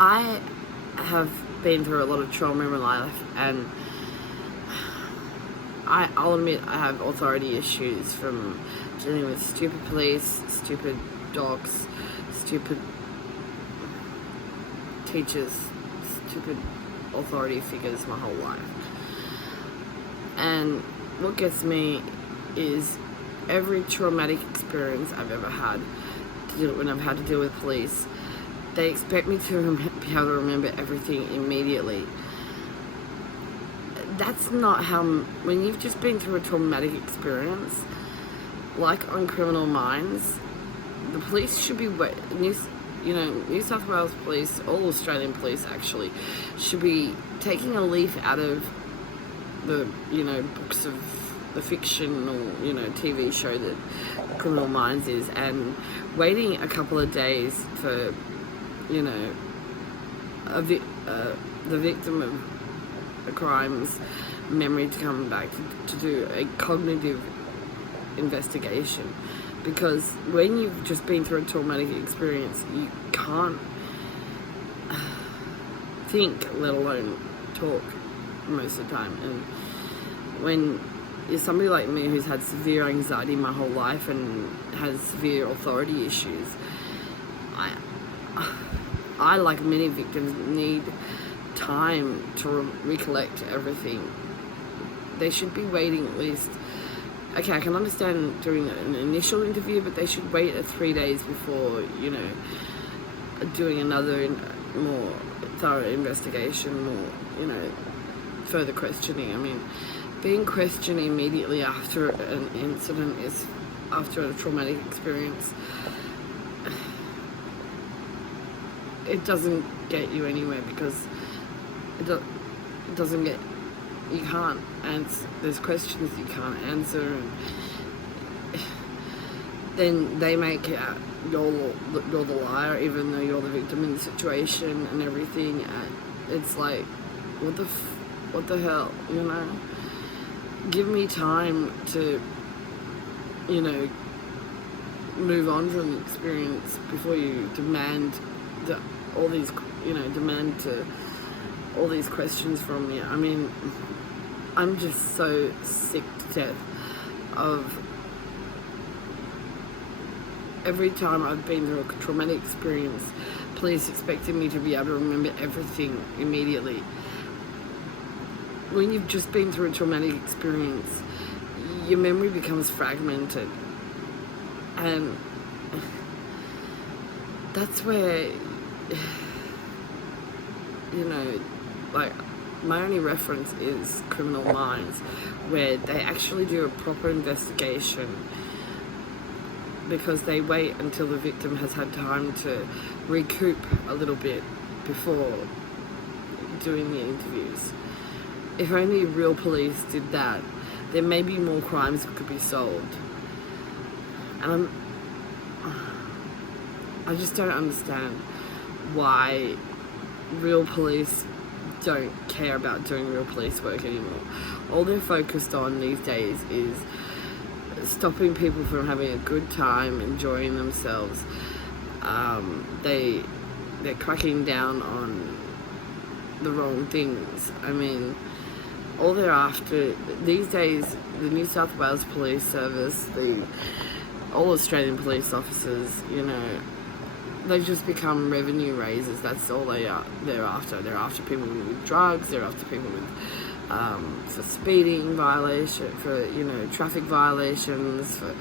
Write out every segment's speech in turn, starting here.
I have been through a lot of trauma in my life, and I'll admit I have authority issues from dealing with stupid police, stupid dogs, stupid teachers, stupid authority figures my whole life. And what gets me is every traumatic experience I've ever had when I've had to deal with police, they expect me to be able to remember everything immediately. That's not how, when you've just been through a traumatic experience, like on Criminal Minds, the police should be, New South Wales police, all Australian police actually, should be taking a leaf out of the, books of the fictional, TV show that Criminal Minds is, and waiting a couple of days for, the victim of a crime's memory to come back to do a cognitive investigation. Because when you've just been through a traumatic experience, you can't think, let alone talk most of the time. And when you're somebody like me who's had severe anxiety my whole life and has severe authority issues, I like many victims, need time to recollect everything. They should be waiting at least. Okay, I can understand doing an initial interview, but they should wait 3 days before, doing another more thorough investigation, more, further questioning. I mean, being questioned immediately after an incident is, after a traumatic experience, it doesn't get you anywhere, because it doesn't get, you can't answer, there's questions you can't answer, and then they make out you're the liar, even though you're the victim in the situation and everything. And it's like, what the hell, Give me time to, move on from the experience before you demand all these questions from me. I mean, I'm just so sick to death of every time I've been through a traumatic experience, police expecting me to be able to remember everything immediately. When you've just been through a traumatic experience, your memory becomes fragmented, and that's where, like, my only reference is Criminal Minds, where they actually do a proper investigation, because they wait until the victim has had time to recoup a little bit before doing the interviews. If only real police did that, there may be more crimes that could be solved. And I just don't understand why real police don't care about doing real police work anymore. All they're focused on these days is stopping people from having a good time, enjoying themselves. They're cracking down on the wrong things. I mean, all they're after these days, the New South Wales Police Service, all Australian police officers, they've just become revenue raisers. That's all they're after. They're after people with drugs. They're after people with for speeding violation, for traffic violations, for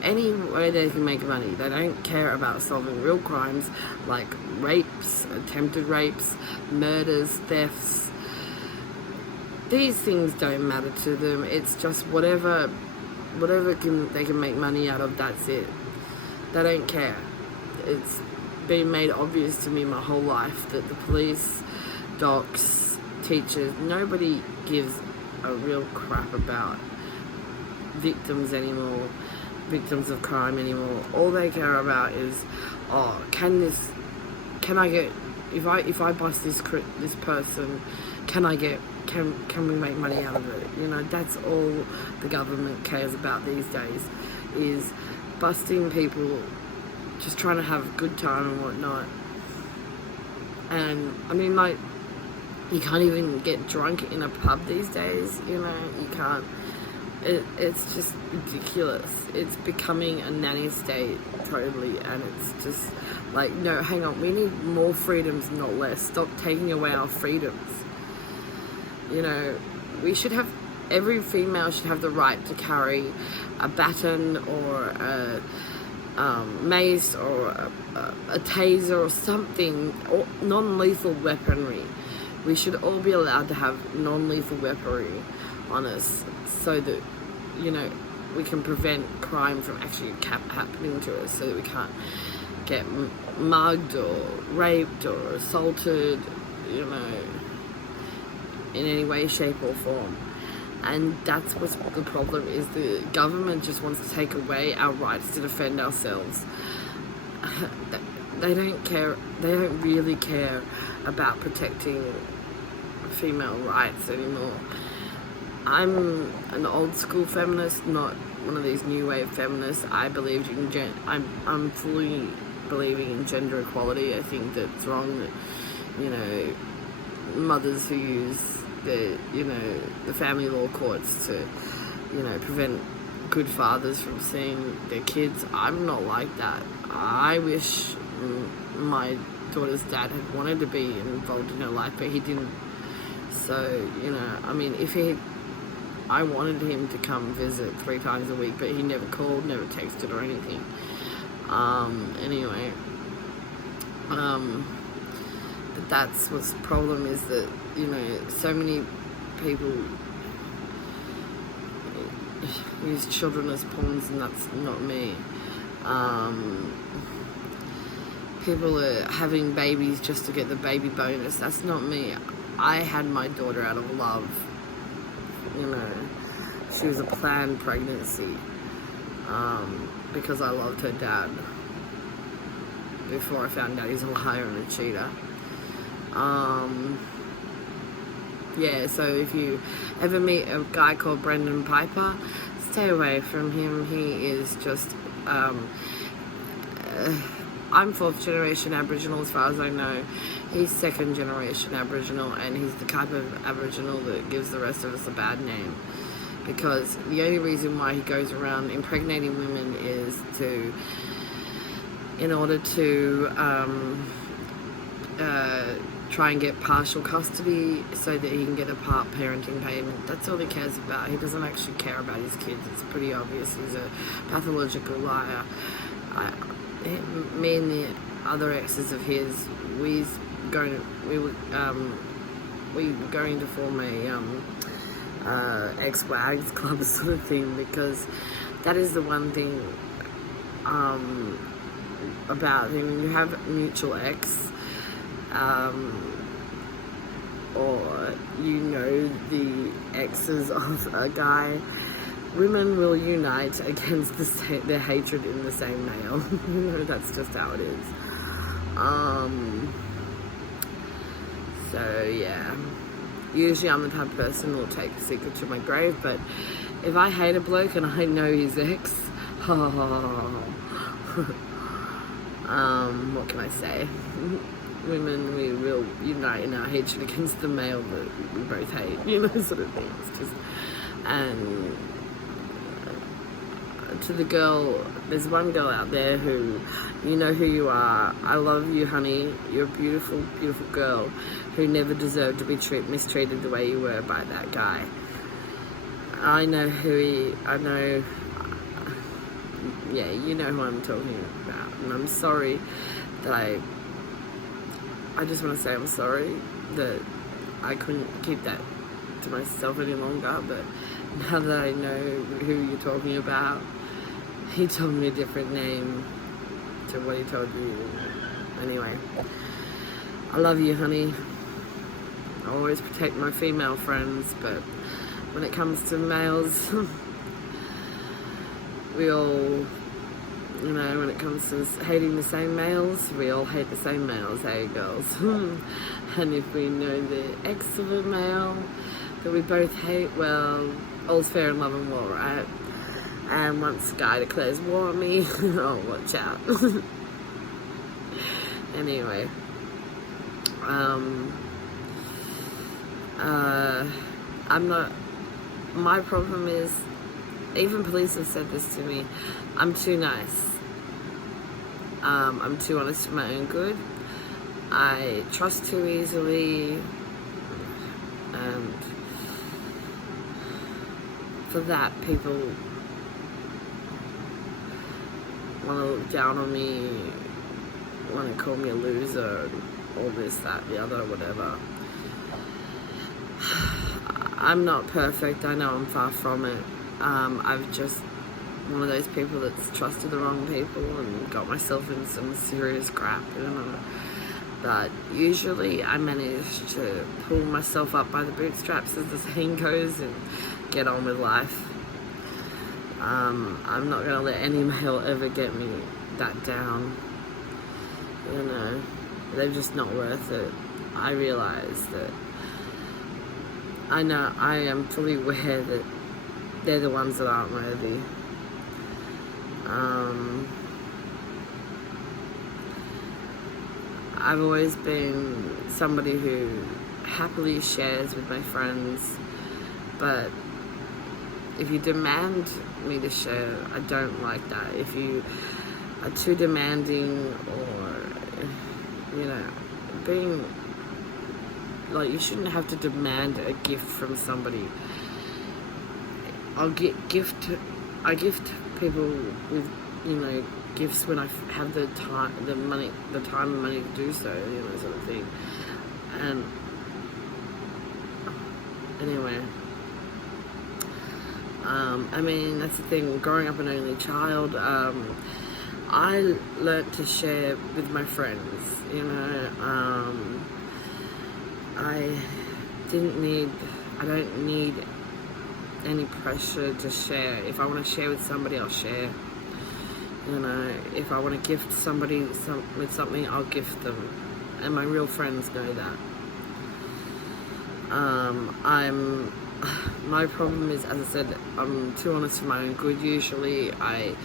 any way they can make money. They don't care about solving real crimes like rapes, attempted rapes, murders, thefts. These things don't matter to them. It's just whatever they can make money out of, that's it. They don't care. It's been made obvious to me my whole life that the police, docs, teachers, nobody gives a real crap about victims anymore, victims of crime anymore. All they care about is, can I get, if I bust this person, can we make money out of it? That's all the government cares about these days, is busting people, just trying to have a good time and whatnot. And I mean, like, you can't even get drunk in a pub these days, you know, you can't. It's just ridiculous. It's becoming a nanny state, totally, and it's just like, no, hang on, we need more freedoms, not less. Stop taking away our freedoms. You know, we should have, every female should have the right to carry a baton or a mace or a taser or something, or non-lethal weaponry. We should all be allowed to have non-lethal weaponry on us so that, you know, we can prevent crime from actually happening to us, so that we can't get mugged or raped or assaulted, you know, in any way, shape or form. And that's what's the problem, is the government just wants to take away our rights to defend ourselves. They don't care, they don't really care about protecting female rights anymore. I'm an old school feminist, not one of these new wave feminists. I believe in I'm fully believing in gender equality. I think that it's wrong that, you know, mothers who use the, you know, the family law courts to, you know, prevent good fathers from seeing their kids. I'm not like that. I wish my daughter's dad had wanted to be involved in her life, but he didn't. So, you know, I mean, I wanted him to come visit 3 times a week, but he never called, never texted or anything. Anyway, but that's what's the problem, is that, you know, so many people use children as pawns, and that's not me. People are having babies just to get the baby bonus. That's not me. I had my daughter out of love. You know, she was a planned pregnancy, because I loved her dad before I found out he's a liar and a cheater. Yeah, so if you ever meet a guy called Brendan Piper, stay away from him. He is just, I'm 4th generation Aboriginal as far as I know. He's 2nd generation Aboriginal, and he's the type of Aboriginal that gives the rest of us a bad name. Because the only reason why he goes around impregnating women is in order to try and get partial custody so that he can get a part parenting payment. That's all he cares about. He doesn't actually care about his kids. It's pretty obvious. He's a pathological liar. Me and the other exes of his, we were going to form a ex-wags club sort of thing, because that is the one thing about him. You have mutual ex, or you know the exes of a guy, women will unite against their hatred in the same male. You know, that's just how it is. So yeah, usually I'm the type of person who will take a secret to my grave, but if I hate a bloke and I know his ex, what can I say? Women, we will unite in our hatred against the male that we both hate, you know, sort of thing. It's just, and to the girl, there's one girl out there who, you know who you are. I love you, honey. You're a beautiful, beautiful girl who never deserved to be mistreated the way you were by that guy. I know yeah, you know who I'm talking about. And I'm sorry that I just want to say I'm sorry that I couldn't keep that to myself any longer, but now that I know who you're talking about, he told me a different name to what he told you. Anyway, I love you, honey. I always protect my female friends, but when it comes to males, we all, you know, when it comes to hating the same males, we all hate the same males, eh, girls? And if we know the ex of a male that we both hate, well, all's fair in love and war, right? And once a guy declares war on me, oh, watch out. Anyway, Um, I'm not, my problem is, even police have said this to me, I'm too nice. I'm too honest for my own good. I trust too easily, and for that, people want to look down on me, want to call me a loser, all this, that, the other, whatever. I'm not perfect. I know I'm far from it. I've just one of those people that's trusted the wrong people and got myself in some serious crap, you know. But usually I manage to pull myself up by the bootstraps, as the saying goes, and get on with life. I'm not going to let any male ever get me that down. You know, they're just not worth it. I realise that. I know, I am fully aware that they're the ones that aren't worthy. I've always been somebody who happily shares with my friends, but if you demand me to share, I don't like that. If you are too demanding, or, you know, being like, you shouldn't have to demand a gift from somebody. I gift people with, you know, gifts when I have the time, the money and money to do so, you know, sort of thing. And anyway, I mean, that's the thing. Growing up an only child, I learnt to share with my friends. You know, I don't need any pressure to share. If I want to share with somebody, I'll share. You know, if I want to gift somebody with something, I'll gift them. And my real friends know that. My problem is, as I said, I'm too honest for my own good. Usually I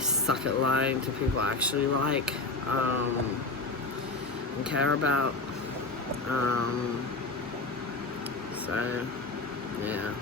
suck at lying to people I actually like, and care about. So, yeah.